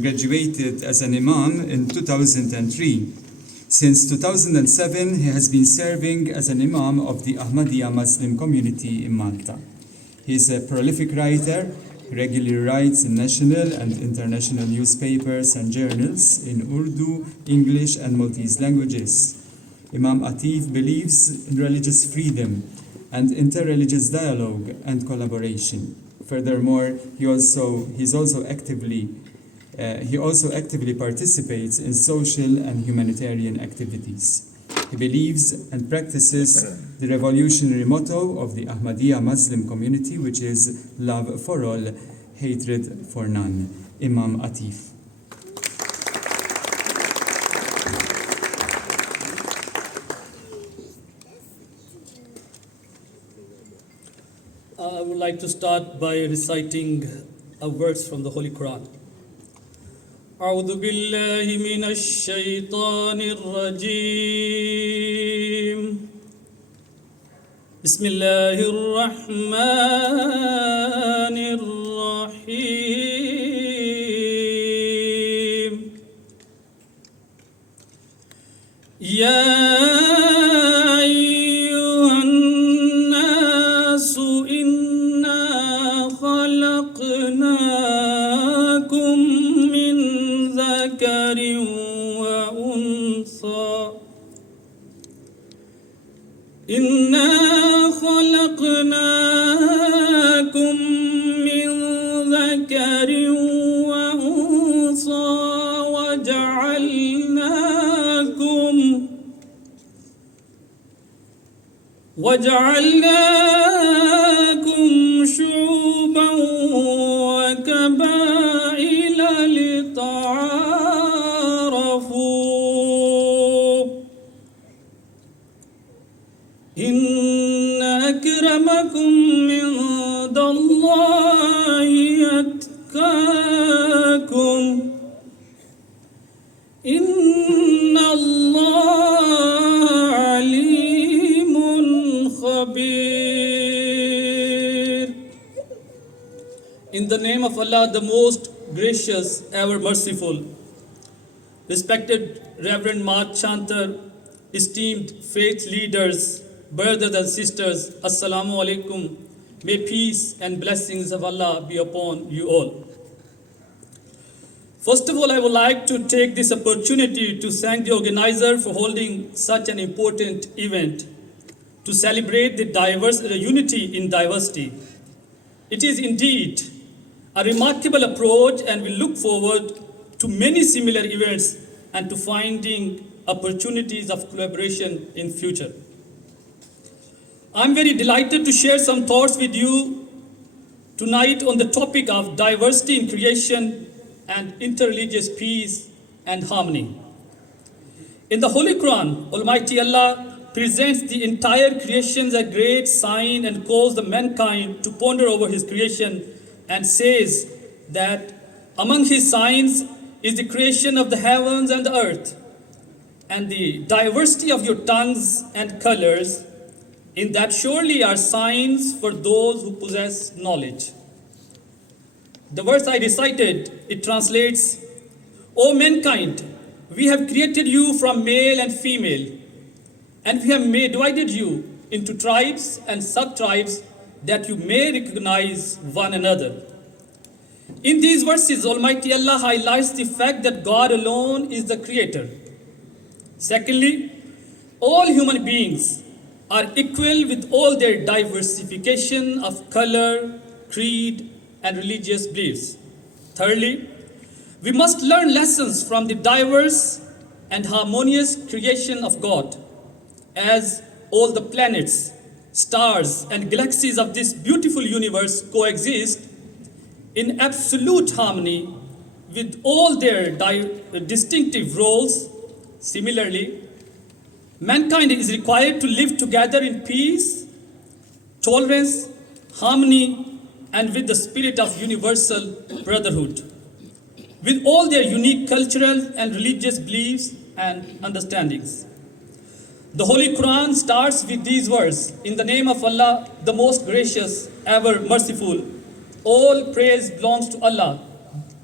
Graduated as an imam in 2003. Since 2007, he has been serving as an imam of the Ahmadiyya Muslim community in Malta. He is a prolific writer, regularly writes in national and international newspapers and journals in Urdu, English and Maltese languages. Imam Atif believes in religious freedom and interreligious dialogue and collaboration. Furthermore, he also actively participates in social and humanitarian activities. He believes and practices the revolutionary motto of the Ahmadiyya Muslim community, which is love for all, hatred for none. Imam Atif. I would like to start by reciting a verse from the Holy Quran. أعوذ بالله من الشيطان الرجيم بسم الله الرحمن الرحيم يا أيها الناس إنا خلقناكم من ذكر وأنثى إنا خلقناكم من ذكر وأنثى وجعلناكم شعوبا وقبائل لتعارفوا إن أكرمكم عند الله أتقاكم إن الله عليم خبير. In the name of Allah, the most gracious, ever merciful, respected Reverend Mark Chanter, esteemed faith leaders, brothers and sisters, Assalamu alaikum. May peace and blessings of Allah be upon you all. First of all, I would like to take this opportunity to thank the organizer for holding such an important event to celebrate the unity in diversity. It is indeed a remarkable approach, and we look forward to many similar events and to finding opportunities of collaboration in future. I'm very delighted to share some thoughts with you tonight on the topic of diversity in creation and interreligious peace and harmony. In the Holy Quran, Almighty Allah presents the entire creation as a great sign and calls the mankind to ponder over His creation and says that among His signs is the creation of the heavens and the earth and the diversity of your tongues and colors, in that surely are signs for those who possess knowledge. The verse I recited, it translates, O mankind, we have created you from male and female, and we have divided you into tribes and sub-tribes that you may recognize one another. In these verses, Almighty Allah highlights the fact that God alone is the creator. Secondly, all human beings are equal with all their diversification of color, creed, and religious beliefs. Thirdly, we must learn lessons from the diverse and harmonious creation of God, as all the planets, stars, and galaxies of this beautiful universe coexist in absolute harmony with all their distinctive roles. Similarly, mankind is required to live together in peace, tolerance, harmony, and with the spirit of universal brotherhood, with all their unique cultural and religious beliefs and understandings. The Holy Quran starts with these words, in the name of Allah, the most gracious, ever merciful. All praise belongs to Allah,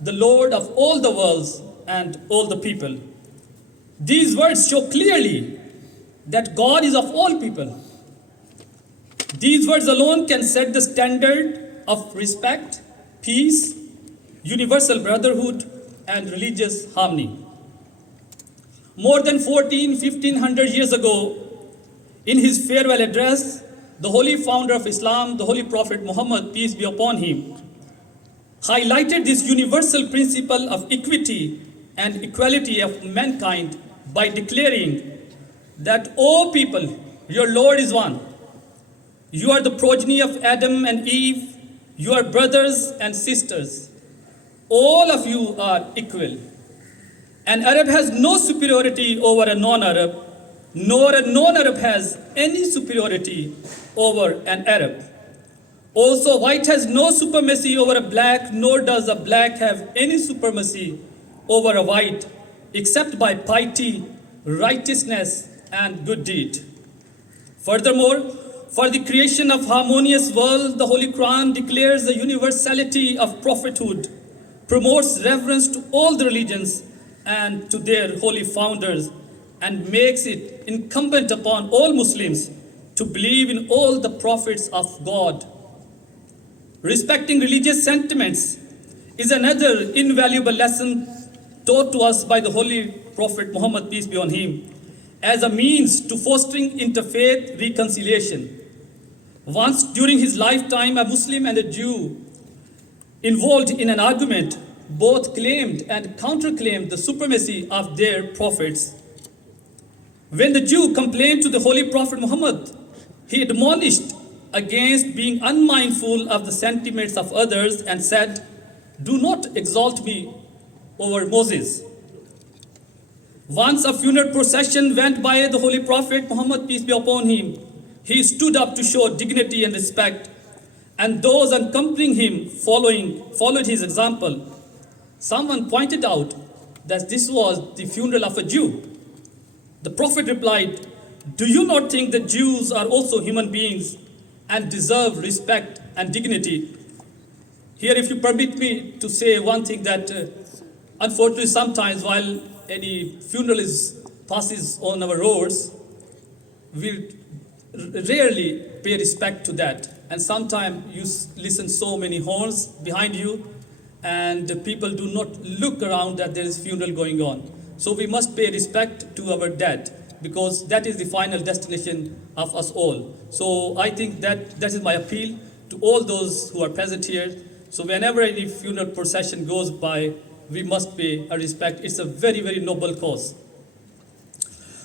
the Lord of all the worlds and all the people. These words show clearly that God is of all people. These words alone can set the standard of respect, peace, universal brotherhood, and religious harmony. More than 1500 years ago, in his farewell address, the holy founder of Islam, the Holy Prophet Muhammad, peace be upon him, highlighted this universal principle of equity and equality of mankind by declaring that, O people, your Lord is one. You are the progeny of Adam and Eve. You are brothers and sisters. All of you are equal. An Arab has no superiority over a non-Arab, nor a non-Arab has any superiority over an Arab. Also, white has no supremacy over a black, nor does a black have any supremacy over a white, except by piety, righteousness, and good deed. Furthermore, for the creation of harmonious world, the Holy Quran declares the universality of prophethood, promotes reverence to all the religions and to their holy founders, and makes it incumbent upon all Muslims to believe in all the prophets of God. Respecting religious sentiments is another invaluable lesson taught to us by the Holy Prophet Muhammad, peace be on him, as a means to fostering interfaith reconciliation. Once during his lifetime, a Muslim and a Jew involved in an argument both claimed and counterclaimed the supremacy of their prophets. When the Jew complained to the Holy Prophet Muhammad, he admonished against being unmindful of the sentiments of others and said, "Do not exalt me over Moses." Once a funeral procession went by the Holy Prophet Muhammad, peace be upon him. He stood up to show dignity and respect, and those accompanying him followed his example. Someone pointed out that this was the funeral of a Jew. The Prophet replied, "Do you not think that Jews are also human beings and deserve respect and dignity?" Here, if you permit me to say one thing, that unfortunately sometimes while any funeral passes on our roads, we rarely pay respect to that. And sometimes you listen so many horns behind you, and people do not look around that there is funeral going on. So we must pay respect to our dead, because that is the final destination of us all. So I think that is my appeal to all those who are present here. So whenever any funeral procession goes by, we must pay a respect. It's a very, very noble cause.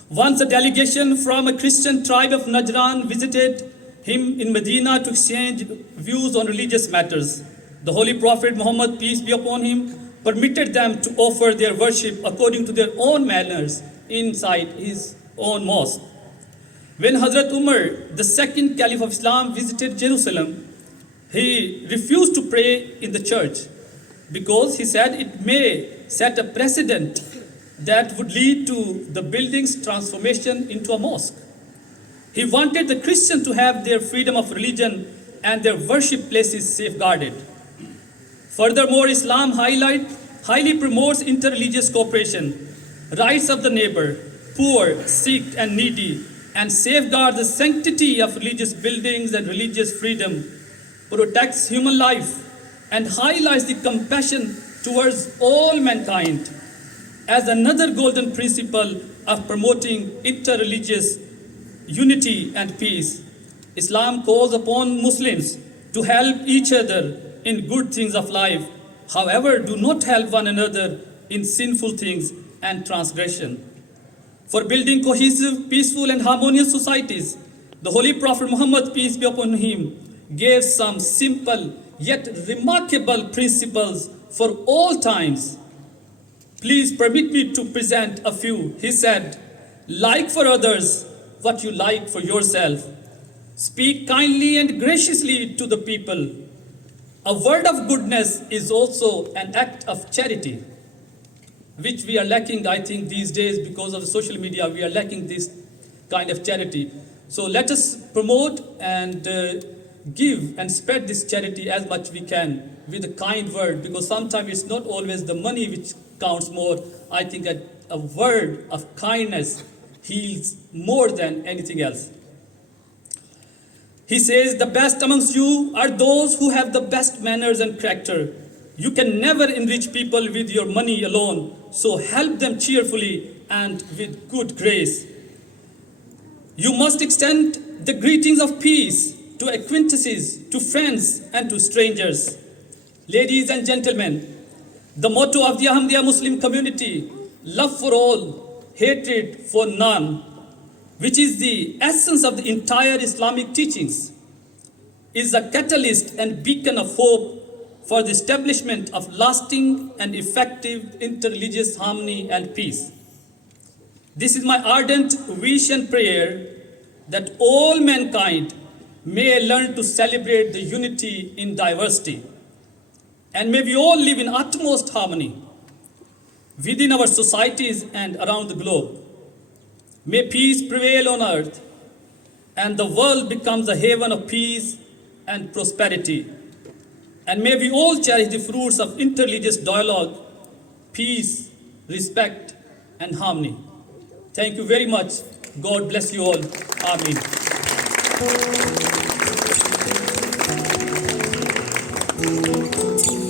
Once a delegation from a Christian tribe of Najran visited him in Medina to exchange views on religious matters. The Holy Prophet Muhammad, peace be upon him, permitted them to offer their worship according to their own manners inside his own mosque. When Hazrat Umar, the second Caliph of Islam, visited Jerusalem, he refused to pray in the church because he said it may set a precedent that would lead to the building's transformation into a mosque. He wanted the Christians to have their freedom of religion and their worship places safeguarded. Furthermore, Islam highly promotes interreligious cooperation, rights of the neighbor, poor, sick, and needy, and safeguards the sanctity of religious buildings and religious freedom, protects human life, and highlights the compassion towards all mankind as another golden principle of promoting interreligious unity and peace. Islam calls upon Muslims to help each other in good things of life. However, do not help one another in sinful things and transgression. For building cohesive, peaceful, and harmonious societies, the Holy Prophet Muhammad, peace be upon him, gave some simple yet remarkable principles for all times. Please permit me to present a few. He said, "Like for others what you like for yourself. Speak kindly and graciously to the people. A word of goodness is also an act of charity," which we are lacking, I think, these days because of the social media. We are lacking this kind of charity. So let us promote and give and spread this charity as much we can with a kind word, because sometimes it's not always the money which counts more. I think a word of kindness heals more than anything else. He says, the best amongst you are those who have the best manners and character. You can never enrich people with your money alone, so help them cheerfully and with good grace. You must extend the greetings of peace to acquaintances, to friends, and to strangers. Ladies and gentlemen, the motto of the Ahmadiyya Muslim community, love for all, hatred for none, which is the essence of the entire Islamic teachings, is a catalyst and beacon of hope for the establishment of lasting and effective interreligious harmony and peace. This is my ardent wish and prayer that all mankind may learn to celebrate the unity in diversity, and may we all live in utmost harmony within our societies and around the globe. May peace prevail on earth and the world becomes a haven of peace and prosperity. And may we all cherish the fruits of interreligious dialogue, peace, respect, and harmony. Thank you very much. God bless you all. Amen. Thank you.